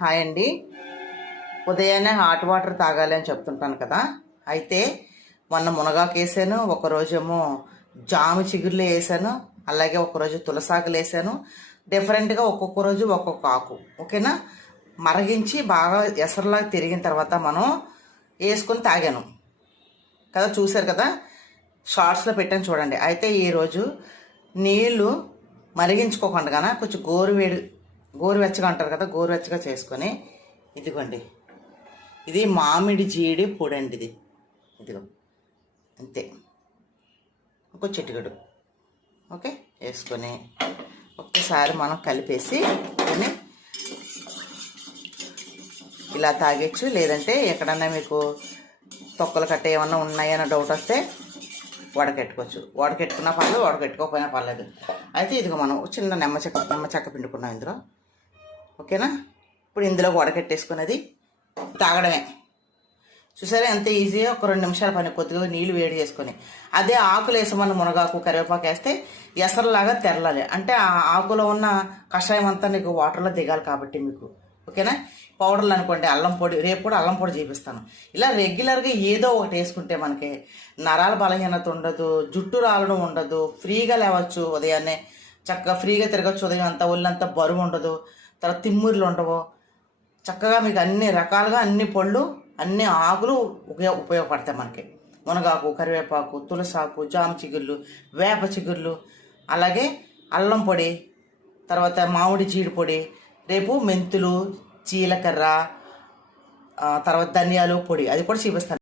Hi అండి. ఉదయాన్నే hot water తాగాలి అని చెప్తుంటాను కదా. అయితే మొన్న మునగాకు వేసాను, ఒకరోజేమో జామ చిగుర్లు వేసాను, అలాగే ఒకరోజు తులసాకులు వేసాను. డిఫరెంట్గా ఒక్కొక్క రోజు ఒక్కొక్క ఆకు, ఓకేనా. మరిగించి బాగా ఎసరులాగా తిరిగిన తర్వాత మనం వేసుకొని తాగాను కదా, చూశారు కదా, షార్ట్స్లో పెట్టాను చూడండి. అయితే ఈరోజు నీళ్ళు మరిగించుకోకుండా కొంచెం గోరువెచ్చగా అంటారు కదా, గోరువెచ్చగా చేసుకొని ఇదిగోండి, ఇది మామిడి జీడి పొడి అండి. ఇదిగో అంతే, ఒక చిటికెడు ఓకే వేసుకొని ఒక్కసారి మనం కలిపేసి ఇలా తాగొచ్చు. లేదంటే ఎక్కడన్నా మీకు తొక్కలు కట్ట ఏమన్నా ఉన్నాయన్న డౌట్ వస్తే వడకెట్టుకోవచ్చు. వడకెట్టుకున్నా పర్లేదు, వడకెట్టుకోకపోయినా పర్లేదు. అయితే ఇదిగో మనం చిన్న నిమ్మ చెక్క పిండుకున్నాం ఇందులో, ఓకేనా. ఇప్పుడు ఇందులో వడకెట్టేసుకునేది తాగడమే. చూసారా ఎంత ఈజీగా, ఒక 2 నిమిషాల పని. కొద్దిగా నీళ్ళు వేడి చేసుకొని అదే ఆకులు వేసామని మునగాకు కరివేపాకు వేస్తే ఎసరులాగా తెరలాలి. అంటే ఆ ఆకులో ఉన్న కషాయం అంతా నీకు వాటర్లో దిగాలి కాబట్టి మీకు, ఓకేనా. పౌడర్లు అనుకోండి, అల్లం పొడి, రేపు కూడా అల్లం పొడి చేపిస్తాను. ఇలా రెగ్యులర్గా ఏదో ఒకటి వేసుకుంటే మనకి నరాల బలహీనత ఉండదు, జుట్టు రాలడం ఉండదు, ఫ్రీగా లేవచ్చు, ఉదయాన్నే చక్కగా ఫ్రీగా తిరగచ్చు, ఉదయం అంతా ఒళ్ళంతా బరువు ఉండదు, తర్వాత తిమ్మురులు ఉండవు. చక్కగా మీకు అన్ని రకాలుగా అన్ని పళ్ళు అన్ని ఆకులు ఉపయోగపడతాయి మనకి. మునగాకు, కరివేపాకు, తులసాకు, జామ చిగుర్లు, వేప చిగుర్లు, అలాగే అల్లం పొడి, తర్వాత మామిడి జీడి పొడి, రేపు మెంతులు, జీలకర్ర, తర్వాత ధనియాలు పొడి అది కూడా చూపిస్తాను.